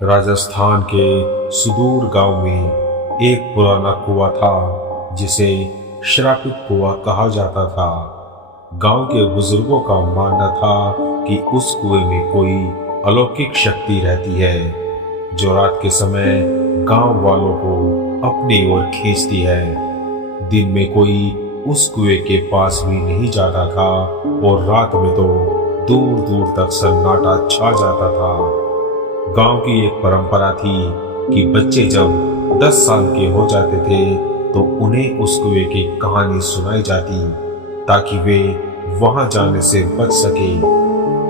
राजस्थान के सुदूर गांव में एक पुराना कुआं था जिसे श्रापित कुआं कहा जाता था। गांव के बुजुर्गों का मानना था कि उस कुएं में कोई अलौकिक शक्ति रहती है जो रात के समय गांव वालों को अपनी ओर खींचती है। दिन में कोई उस कुएं के पास भी नहीं जाता था और रात में तो दूर दूर तक सन्नाटा छा जाता था। गांव की एक परंपरा थी कि बच्चे जब 10 साल के हो जाते थे तो उन्हें उस कुएं की कहानी सुनाई जाती ताकि वे वहां जाने से बच सके।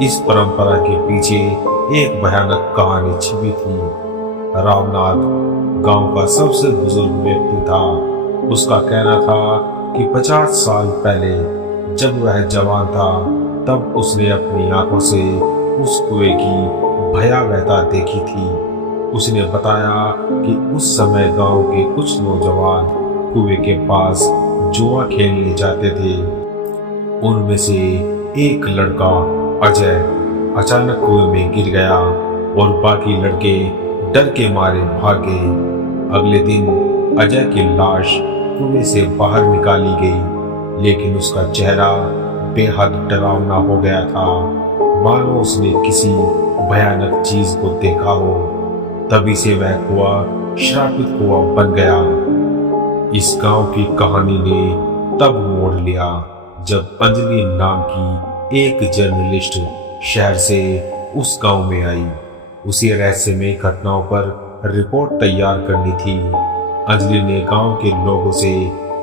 इस परंपरा के पीछे एक भयानक कहानी छिपी थी। रामनाथ गांव का सबसे बुजुर्ग व्यक्ति था। उसका कहना था कि 50 साल पहले जब वह जवान था तब उसने अपनी आंखों से उस कुएं की भयावहता देखी थी। उसने बताया कि उस समय गांव के कुछ नौजवान कुएं के पास जुआ खेलने जाते थे। उनमें से एक लड़का अजय अचानक कुएं में गिर गया और बाकी लड़के डर के मारे भाग गए। अगले दिन अजय की लाश कुएं से बाहर निकाली गई, लेकिन उसका चेहरा बेहद डरावना हो गया था, मानो उसने किसी भयानक चीज को देखा हो। तभी से वह कुआं श्रापित कुआं बन गया। इस गांव की कहानी ने तब मोड़ लिया जब अंजलि नाम की एक जर्नलिस्ट शहर से उस गांव में आई। उसे रहस्यमय घटनाओं पर रिपोर्ट तैयार करनी थी। अंजलि ने गांव के लोगों से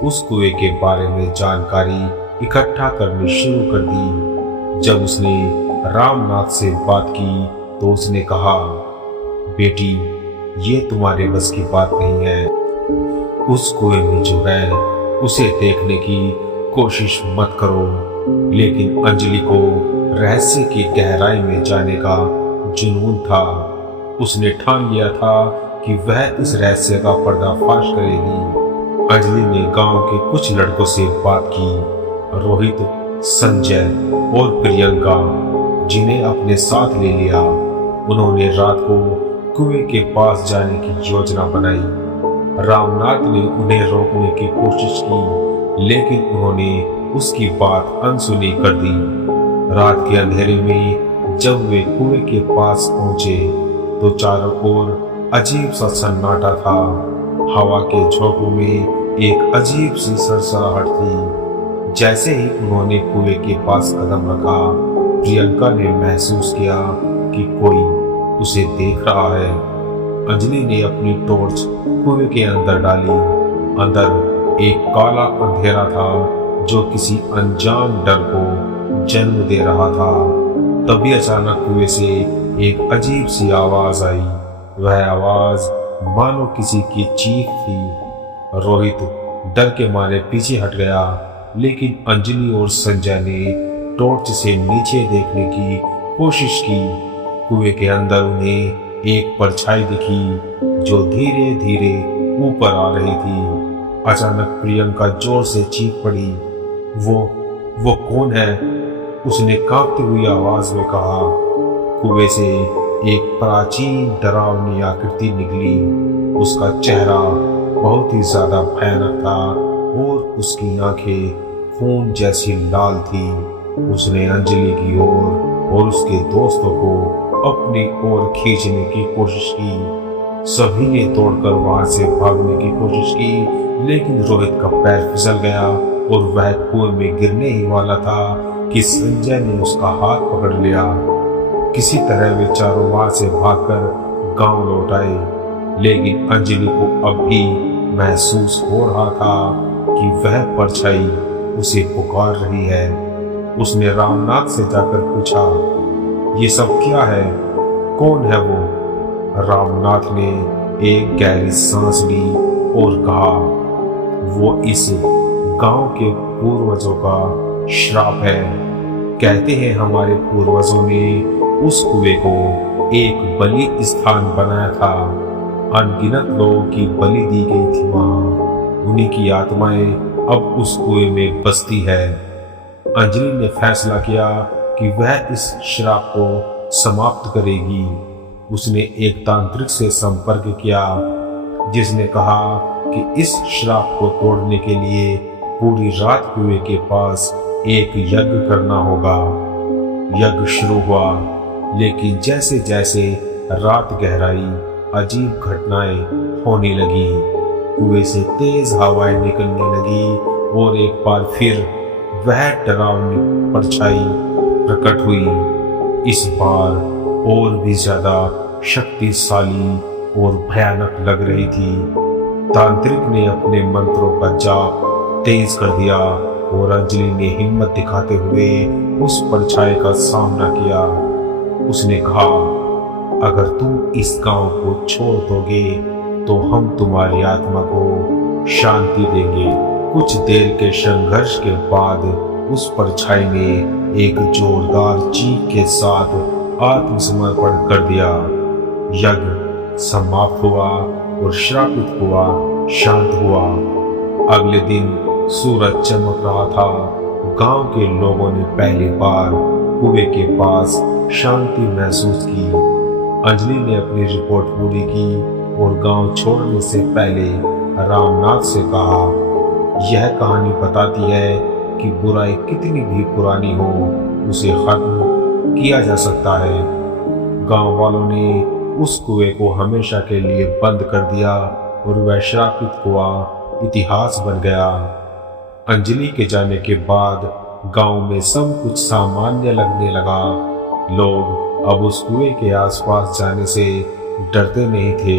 उस कुएं के बारे में जानकारी इकट्ठा करनी शुरू कर दी। जब उसने रामनाथ से बात की तो उसने कहा, बेटी, ये तुम्हारे बस की बात नहीं है। उस कुएं में जो है उसे देखने की कोशिश मत करो। लेकिन अंजलि को रहस्य की गहराई में जाने का जुनून था। उसने ठान लिया था कि वह इस रहस्य का पर्दाफाश करेगी। अंजलि ने गांव के कुछ लड़कों से बात की, रोहित, संजय और प्रियंका, जिन्हें अपने साथ ले लिया। उन्होंने रात को कुएं के पास जाने की योजना बनाई। रामनाथ ने उन्हें रोकने की कोशिश की, लेकिन उन्होंने उसकी बात अनसुनी कर दी। रात के अंधेरे में जब वे कुएं के पास पहुंचे तो चारों ओर अजीब सा सन्नाटा था। हवा के झोंकों में एक अजीब सी सरसराहट थी। जैसे ही उन्होंने कुएं के पास कदम रखा, प्रियंका ने महसूस किया कि कोई उसे देख रहा है। अंजलि ने अपनी टॉर्च कुएं के अंदर डाली। अंदर एक काला अंधेरा था जो किसी अनजान डर को जन्म दे रहा था। तभी अचानक कुएं से एक अजीब सी आवाज आई। वह आवाज मानो किसी की चीख थी। रोहित डर के मारे पीछे हट गया, लेकिन अंजलि और संजय ने टॉर्च से नीचे देखने की कोशिश की। कुएं के अंदर उन्हें एक परछाई दिखी जो धीरे धीरे ऊपर आ रही थी। अचानक प्रियंका जोर से चीख पड़ी, वो कौन है? उसने कांपती हुई आवाज में कहा। कुएं से एक प्राचीन डरावनी आकृति निकली। उसका चेहरा बहुत ही ज्यादा भयानक था और उसकी आंखें खून जैसी लाल थी। उसने अंजलि की ओर और उसके दोस्तों को अपनी ओर खींचने की कोशिश की। सभी ने तोड़कर वहां से भागने की कोशिश की, लेकिन रोहित का पैर फिसल गया और वह कुएं में गिरने ही वाला था कि संजय ने उसका हाथ पकड़ लिया। किसी तरह वे चारों वहां से भागकर गांव लौट आए, लेकिन अंजलि को अब भी महसूस हो रहा था कि वह परछाई उसे पुकार रही है। उसने रामनाथ से जाकर पूछा, ये सब क्या है? कौन है वो? रामनाथ ने एक गहरी सांस ली और कहा, वो इस गांव के पूर्वजों का श्राप है। कहते हैं हमारे पूर्वजों ने उस कुएं को एक बलि स्थान बनाया था। अनगिनत लोगों की बलि दी गई थी वहां। उन्हीं की आत्माएं अब उस कुएं में बसती है। अंजलि ने फैसला किया कि वह इस श्राप को समाप्त करेगी। उसने एक तांत्रिक से संपर्क किया, जिसने कहा कि इस श्राप को तोड़ने के लिए पूरी रात कुएं के पास एक यज्ञ करना होगा। यज्ञ शुरू हुआ, लेकिन जैसे जैसे रात गहराई अजीब घटनाएं होने लगी। कुएं से तेज हवाएं निकलने लगी और एक बार फिर वह डरावनी परछाई प्रकट हुई। इस बार और भी ज्यादा शक्तिशाली और भयानक लग रही थी। तांत्रिक ने अपने मंत्रों का जाप तेज कर दिया और अंजलि ने हिम्मत दिखाते हुए उस परछाई का सामना किया। उसने कहा, अगर तुम इस गांव को छोड़ दोगे तो हम तुम्हारी आत्मा को शांति देंगे। कुछ देर के संघर्ष के बाद उस परछाई ने एक जोरदार चीख के साथ आत्मसमर्पण कर दिया। यज्ञ समाप्त हुआ और श्रापित कुआ शांत हुआ। अगले दिन सूरज चमक रहा था। गांव के लोगों ने पहली बार कुएं के पास शांति महसूस की। अंजलि ने अपनी रिपोर्ट पूरी की और गांव छोड़ने से पहले रामनाथ से कहा, यह कहानी बताती है कि बुराई कितनी भी पुरानी हो, उसे खत्म किया जा सकता है। गांव वालों ने उस कुएं को हमेशा के लिए बंद कर दिया और वह श्रापित कुआं इतिहास बन गया। अंजलि के जाने के बाद गांव में सब कुछ सामान्य लगने लगा। लोग अब उस कुएं के आसपास जाने से डरते नहीं थे,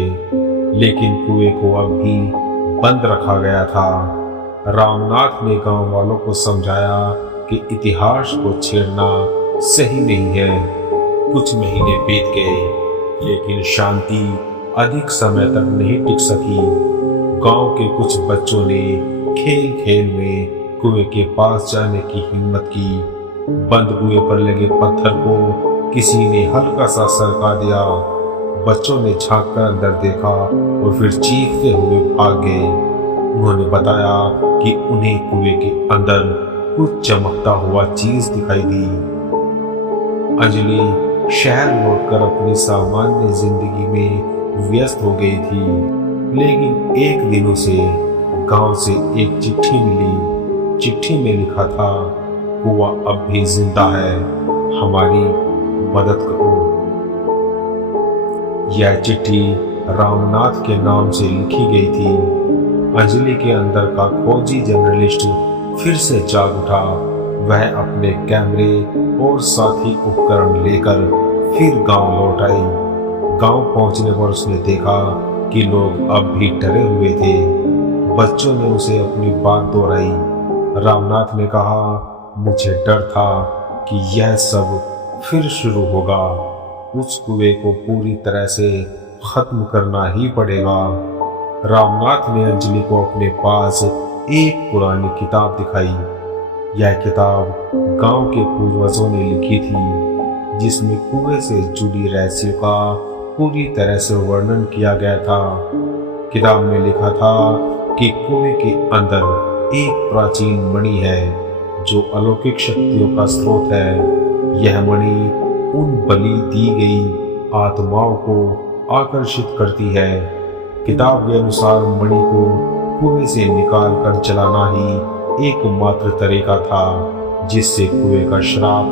लेकिन कुएं को अब भी बंद रखा गया था। रामनाथ ने गांव वालों को समझाया कि इतिहास को छेड़ना सही नहीं है। कुछ महीने बीत गए, लेकिन शांति अधिक समय तक नहीं टिक सकी। गांव के कुछ बच्चों ने खेल खेल में कुएं के पास जाने की हिम्मत की। बंद कुएं पर लगे पत्थर को किसी ने हल्का सा सरका दिया। बच्चों ने झांक कर अंदर देखा और फिर चीखते हुए भाग गए। उन्होंने बताया कि उन्हें कुएं के अंदर कुछ चमकता हुआ चीज दिखाई दी। अंजलि शहर लौटकर अपनी सामान्य जिंदगी में व्यस्त हो गई थी, लेकिन एक दिन उसे गांव से एक चिट्ठी मिली। चिट्ठी में लिखा था, कुआं अब भी जिंदा है, हमारी मदद करो। यह चिट्ठी रामनाथ के नाम से लिखी गई थी। अंजलि के अंदर का खोजी जर्नलिस्ट फिर से जाग उठा। वह अपने कैमरे और साथी उपकरण लेकर फिर गांव लौट आई। गांव पहुंचने पर उसने देखा कि लोग अब भी डरे हुए थे। बच्चों ने उसे अपनी बात दोहराई। रामनाथ ने कहा, मुझे डर था कि यह सब फिर शुरू होगा। उस कुएं को पूरी तरह से खत्म करना ही पड़ेगा। रामनाथ ने अंजलि को अपने पास एक पुरानी किताब दिखाई। यह किताब गांव के पूर्वजों ने लिखी थी, जिसमें कुएं से जुड़ी रहस्यों का पूरी तरह से वर्णन किया गया था। किताब में लिखा था कि कुएं के अंदर एक प्राचीन मणि है जो अलौकिक शक्तियों का स्रोत है। यह मणि उन बलि दी गई आत्माओं को आकर्षित करती है। किताब के अनुसार मणि को कुएं से निकाल कर चलाना ही एकमात्र तरीका था, जिससे कुएं का श्राप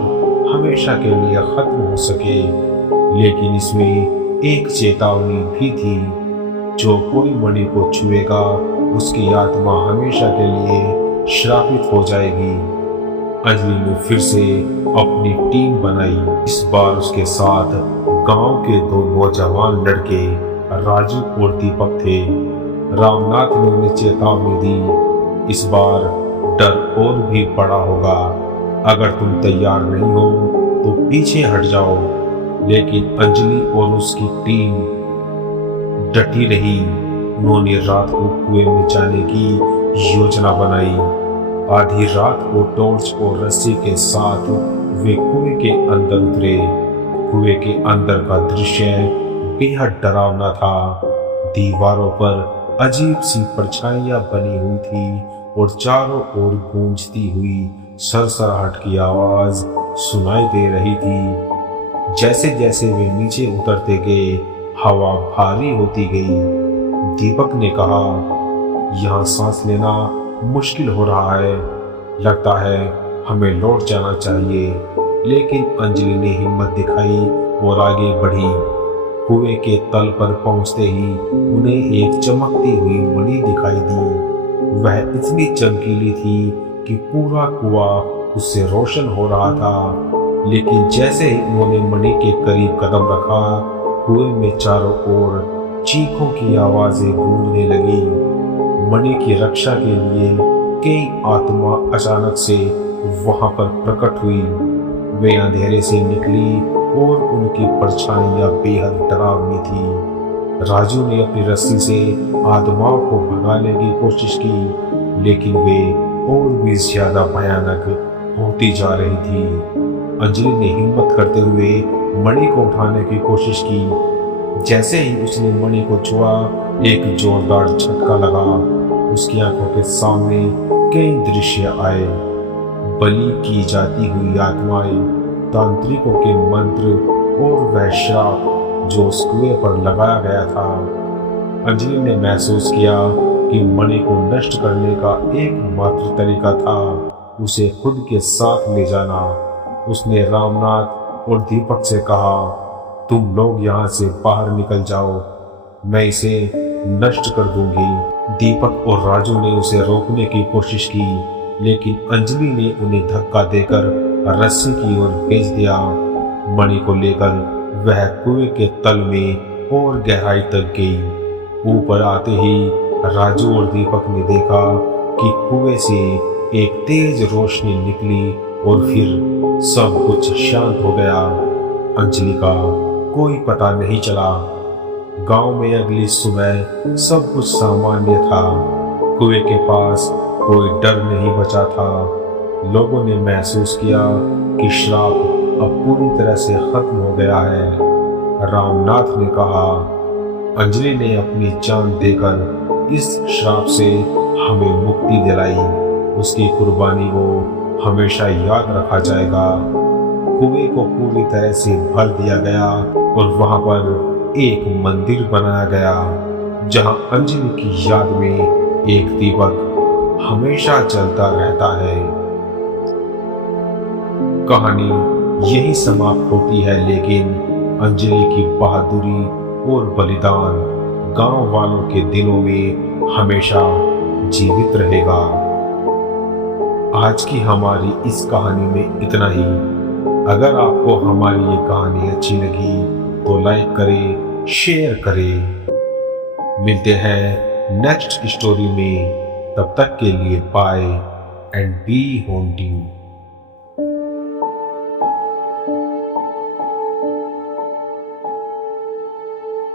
हमेशा के लिए खत्म हो सके। लेकिन इसमें एक चेतावनी भी थी, जो कोई मणि को छुएगा उसकी आत्मा हमेशा के लिए श्रापित हो जाएगी। अंजलि ने फिर से अपनी टीम बनाई। इस बार उसके साथ गांव के दो नौजवान लड़के राजू और दीपक थे। रामनाथ ने उन्हें चेतावनी दी, इस बार डर और भी बड़ा होगा। अगर तुम तैयार नहीं हो तो पीछे हट जाओ। लेकिन अंजलि और उसकी टीम डटी रही। उन्होंने रात को कुएं में जाने की योजना बनाई। आधी रात को टॉर्च और रस्सी के साथ वे कुएं के अंदर उतरे। कुएं के अंदर का दृश्य बेहद डरावना था। दीवारों पर अजीब सी परछाइयां बनी हुई थी और चारों ओर गूंजती हुई सरसराहट की आवाज सुनाई दे रही थी। जैसे जैसे वे नीचे उतरते गए हवा भारी होती गई। दीपक ने कहा, यहाँ सांस लेना मुश्किल हो रहा है, लगता है हमें लौट जाना चाहिए। लेकिन अंजलि ने हिम्मत दिखाई और आगे बढ़ी। कुएं के तल पर पहुंचते ही उन्हें एक चमकती हुई मणि दिखाई दी। वह इतनी चमकीली थी कि पूरा कुआं उससे रोशन हो रहा था। लेकिन जैसे ही उन्होंने मणि के करीब कदम रखा, कुएं में चारों ओर चीखों की आवाजें गूंजने लगी। मणि की रक्षा के लिए कई आत्मा अचानक से वहां पर प्रकट हुई। वे अंधेरे से निकली और उनकी परछाइयां बेहद डरावनी थी। राजू ने अपनी रस्सी से आत्माओं को भगाने की कोशिश की, लेकिन वे और भी ज्यादा भयानक होती जा रही थी। अंजलि ने हिम्मत करते हुए मणि को उठाने की कोशिश की। जैसे ही उसने मणि को छुआ, एक जोरदार झटका लगा। उसकी आंखों के सामने कई दृश्य आए। बलि की जाती हुई आत्माएं, तांत्रिकों के मंत्र और वह श्राप जो उस कुएं पर लगाया गया था। अंजलि ने महसूस किया कि मणि को नष्ट करने का एकमात्र तरीका था उसे खुद के साथ ले जाना। उसने रामनाथ और दीपक से कहा, तुम लोग यहाँ से बाहर निकल जाओ, मैं इसे नष्ट कर दूंगी। दीपक और राजू ने उसे रोकने की कोशिश की, लेकिन अंजलि ने उन्हें धक्का देकर रस्सी की ओर भेज दिया। मणि को लेकर वह कुएं के तल में और गहराई तक गई। ऊपर आते ही राजू और दीपक ने देखा कि कुएं से एक तेज रोशनी निकली और फिर सब कुछ शांत हो गया। अंजलि का कोई पता नहीं चला। गांव में अगली सुबह सब कुछ सामान्य था। कुएं के पास कोई डर नहीं बचा था। लोगों ने महसूस किया कि श्राप अब पूरी तरह से खत्म हो गया है। रामनाथ ने कहा, अंजलि ने अपनी जान देकर इस श्राप से हमें मुक्ति दिलाई। उसकी कुर्बानी को हमेशा याद रखा जाएगा। कुएं को पूरी तरह से भर दिया गया और वहां पर एक मंदिर बनाया गया, जहां अंजलि की याद में एक दीपक हमेशा जलता रहता है। कहानी यही समाप्त होती है, लेकिन अंजलि की बहादुरी और बलिदान गांव वालों के दिलों में हमेशा जीवित रहेगा। आज की हमारी इस कहानी में इतना ही। अगर आपको हमारी ये कहानी अच्छी लगी तो लाइक करें, शेयर करें। मिलते हैं नेक्स्ट स्टोरी में। तब तक के लिए bye and be home team.